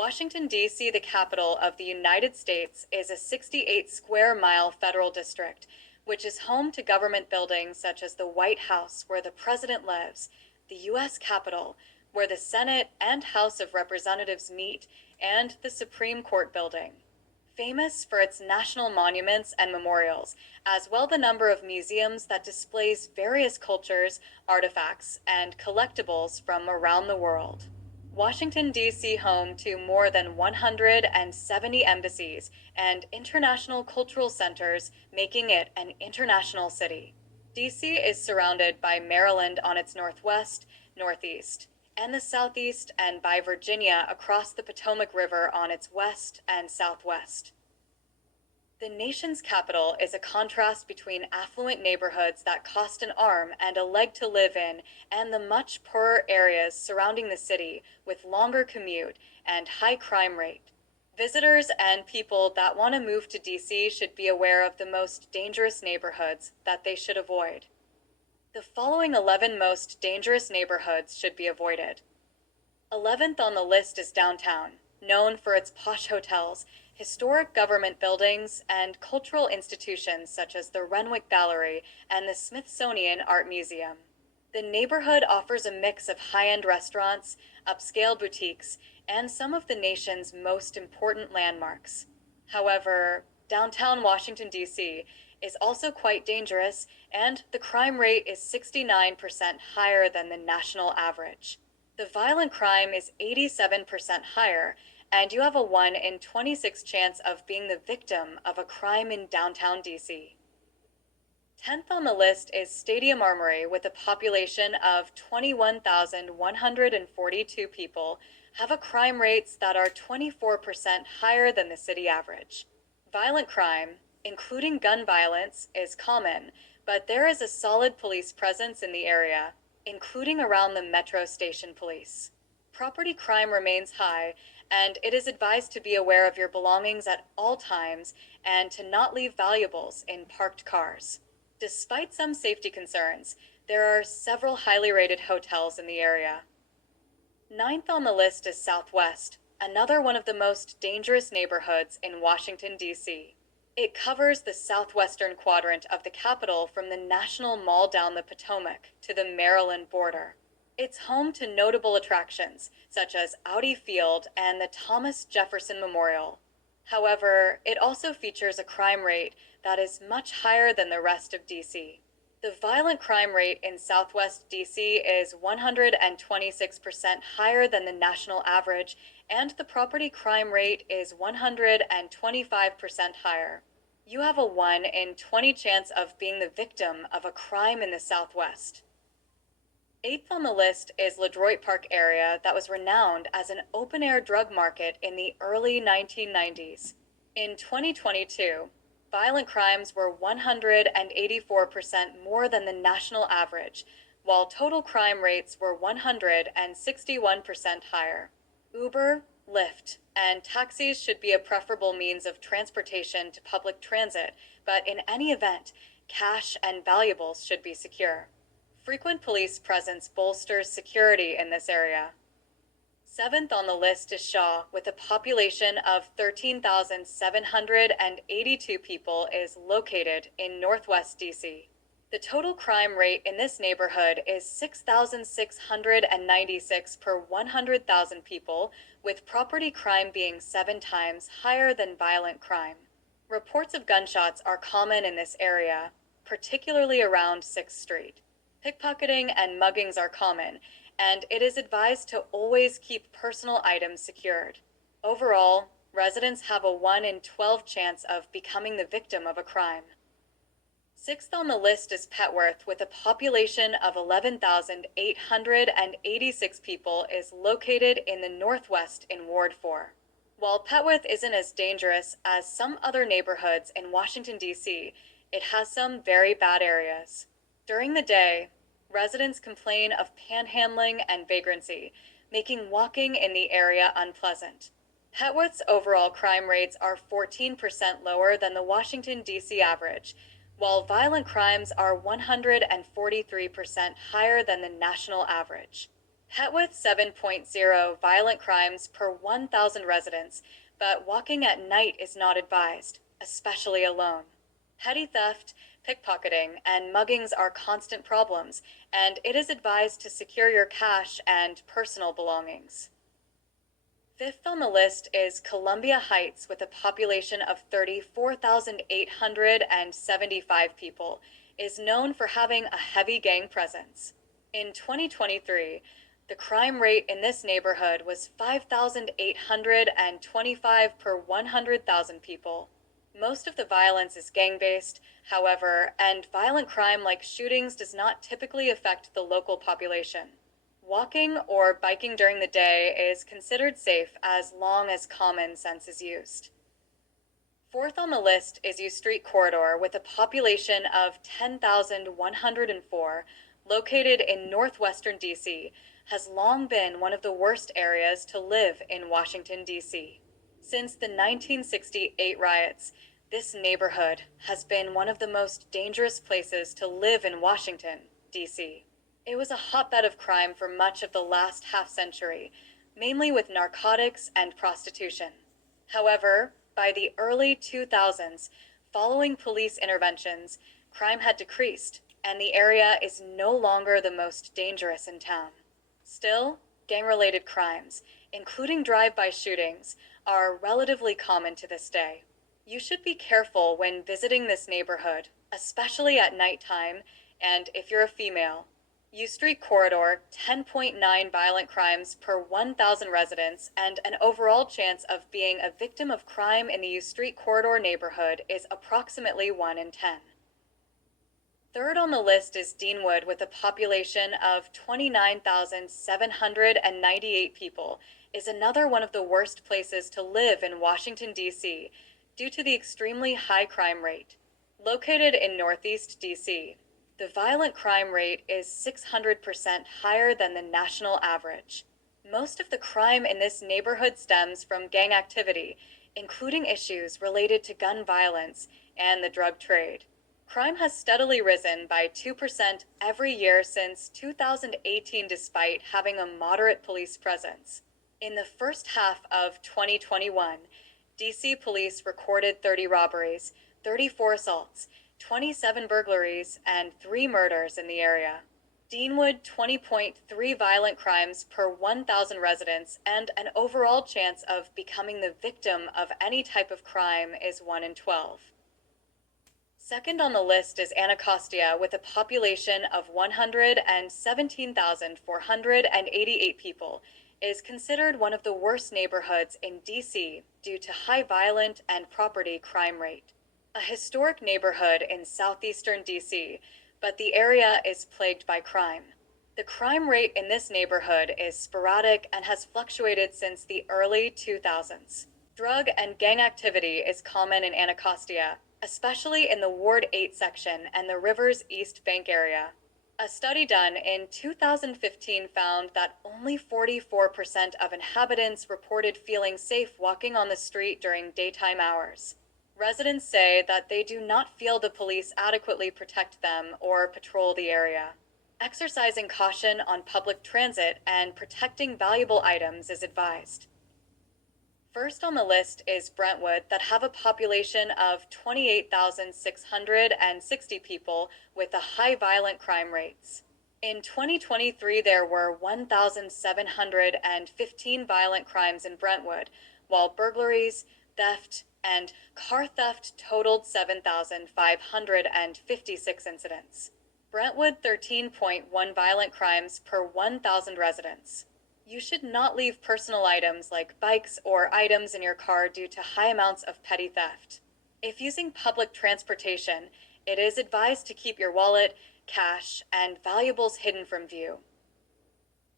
Washington, D.C., the capital of the United States, is a 68 square mile federal district, which is home to government buildings such as the White House, where the president lives, the U.S. Capitol, where the Senate and House of Representatives meet, and the Supreme Court building. Famous for its national monuments and memorials, as well the number of museums that displays various cultures, artifacts, and collectibles from around the world. Washington, D.C., home to more than 170 embassies and international cultural centers, making it an international city. D.C. is surrounded by Maryland on its northwest, northeast, and the southeast, and by Virginia across the Potomac River on its west and southwest. The nation's capital is a contrast between affluent neighborhoods that cost an arm and a leg to live in, and the much poorer areas surrounding the city with longer commute and high crime rate. Visitors and people that want to move to DC should be aware of the most dangerous neighborhoods that they should avoid. The following 11 most dangerous neighborhoods should be avoided. 11th on the list is downtown, known for its posh hotels, historic government buildings, and cultural institutions such as the Renwick Gallery and the Smithsonian Art Museum. The neighborhood offers a mix of high-end restaurants, upscale boutiques, and some of the nation's most important landmarks. However, downtown Washington, D.C. is also quite dangerous, and the crime rate is 69% higher than the national average. The violent crime is 87% higher, and you have a 1 in 26 chance of being the victim of a crime in downtown DC. 10th on the list is Stadium Armory, with a population of 21,142 people, have a crime rates that are 24% higher than the city average. Violent crime, including gun violence, is common, but there is a solid police presence in the area, including around the Metro Station Police. Property crime remains high, and it is advised to be aware of your belongings at all times and to not leave valuables in parked cars. Despite some safety concerns, there are several highly rated hotels in the area. 9th on the list is Southwest, another one of the most dangerous neighborhoods in Washington, D.C. It covers the southwestern quadrant of the capital from the National Mall down the Potomac to the Maryland border. It's home to notable attractions, such as Audi Field and the Thomas Jefferson Memorial. However, it also features a crime rate that is much higher than the rest of D.C. The violent crime rate in Southwest D.C. is 126% higher than the national average, and the property crime rate is 125% higher. You have a 1 in 20 chance of being the victim of a crime in the Southwest. 8th on the list is Ledroit Park area that was renowned as an open-air drug market in the early 1990s. In 2022, violent crimes were 184% more than the national average, while total crime rates were 161% higher. Uber, Lyft, and taxis should be a preferable means of transportation to public transit, but in any event, cash and valuables should be secure. Frequent police presence bolsters security in this area. 7th on the list is Shaw, with a population of 13,782 people, is located in Northwest DC. The total crime rate in this neighborhood is 6,696 per 100,000 people, with property crime being 7 times higher than violent crime. Reports of gunshots are common in this area, particularly around 6th Street. Pickpocketing and muggings are common, and it is advised to always keep personal items secured. Overall, residents have a 1 in 12 chance of becoming the victim of a crime. 6th on the list is Petworth, with a population of 11,886 people, is located in the Northwest in Ward 4. While Petworth isn't as dangerous as some other neighborhoods in Washington, D.C., it has some very bad areas. During the day, residents complain of panhandling and vagrancy, making walking in the area unpleasant. Petworth's overall crime rates are 14% lower than the Washington, D.C. average, while violent crimes are 143% higher than the national average. Petworth 7.0 violent crimes per 1,000 residents, but walking at night is not advised, especially alone. Petty theft, pickpocketing, and muggings are constant problems, and it is advised to secure your cash and personal belongings. Fifth on the list is Columbia Heights with a population of 34,875 people, is known for having a heavy gang presence. In 2023, the crime rate in this neighborhood was 5,825 per 100,000 people. Most of the violence is gang-based, however, and violent crime like shootings does not typically affect the local population. Walking or biking during the day is considered safe as long as common sense is used. Fourth on the list is U Street Corridor with a population of 10,104, located in northwestern D.C., has long been one of the worst areas to live in Washington, D.C. Since the 1968 riots, this neighborhood has been one of the most dangerous places to live in Washington, D.C. It was a hotbed of crime for much of the last half-century, mainly with narcotics and prostitution. However, by the early 2000s, following police interventions, crime had decreased, and the area is no longer the most dangerous in town. Still, gang-related crimes, including drive-by shootings, are relatively common to this day. You should be careful when visiting this neighborhood, especially at nighttime, and if you're a female. U Street Corridor, 10.9 violent crimes per 1,000 residents, and an overall chance of being a victim of crime in the U Street Corridor neighborhood is approximately 1 in 10. Third on the list is Deanwood with a population of 29,798 people, is another one of the worst places to live in Washington, D.C., due to the extremely high crime rate. Located in northeast D.C., the violent crime rate is 600% higher than the national average. Most of the crime in this neighborhood stems from gang activity, including issues related to gun violence and the drug trade. Crime has steadily risen by 2% every year since 2018 despite having a moderate police presence. In the first half of 2021, DC police recorded 30 robberies, 34 assaults, 27 burglaries, and 3 murders in the area. Deanwood, 20.3 violent crimes per 1,000 residents, and an overall chance of becoming the victim of any type of crime is 1 in 12. Second on the list is Anacostia with a population of 117,488 people, is considered one of the worst neighborhoods in DC due to high violent and property crime rate. A historic neighborhood in southeastern DC, but the area is plagued by crime. The crime rate in this neighborhood is sporadic and has fluctuated since the early 2000s. Drug and gang activity is common in Anacostia, especially in the Ward 8 section and the river's East Bank area. A study done in 2015 found that only 44% of inhabitants reported feeling safe walking on the street during daytime hours. Residents say that they do not feel the police adequately protect them or patrol the area. Exercising caution on public transit and protecting valuable items is advised. First on the list is Brentwood that have a population of 28,660 people with a high violent crime rates. In 2023, there were 1,715 violent crimes in Brentwood, while burglaries, theft, and car theft totaled 7,556 incidents. Brentwood, 13.1 violent crimes per 1,000 residents. You should not leave personal items like bikes or items in your car due to high amounts of petty theft. If using public transportation, it is advised to keep your wallet, cash, and valuables hidden from view.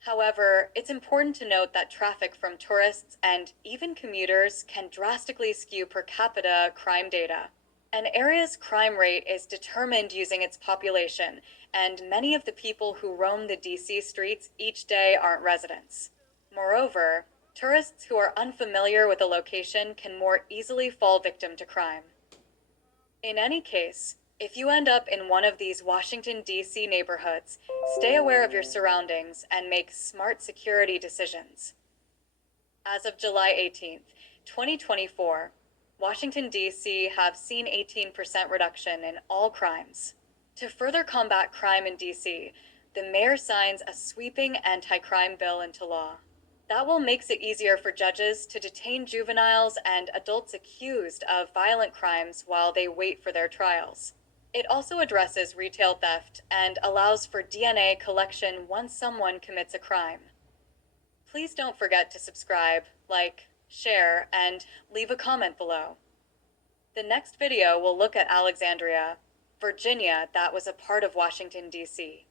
However, it's important to note that traffic from tourists and even commuters can drastically skew per capita crime data. An area's crime rate is determined using its population, and many of the people who roam the DC streets each day aren't residents. Moreover, tourists who are unfamiliar with a location can more easily fall victim to crime. In any case, If you end up in one of these Washington, D.C. neighborhoods, stay aware of your surroundings and make smart security decisions. As of July 18th, 2024, Washington, D.C. have seen 18% reduction in all crimes. To further combat crime in D.C., the mayor signs a sweeping anti-crime bill into law. That will make it easier for judges to detain juveniles and adults accused of violent crimes while they wait for their trials. It also addresses retail theft and allows for DNA collection once someone commits a crime. Please don't forget to subscribe, like, share, and leave a comment below. The next video will look at Alexandria, Virginia, that was a part of Washington, D.C.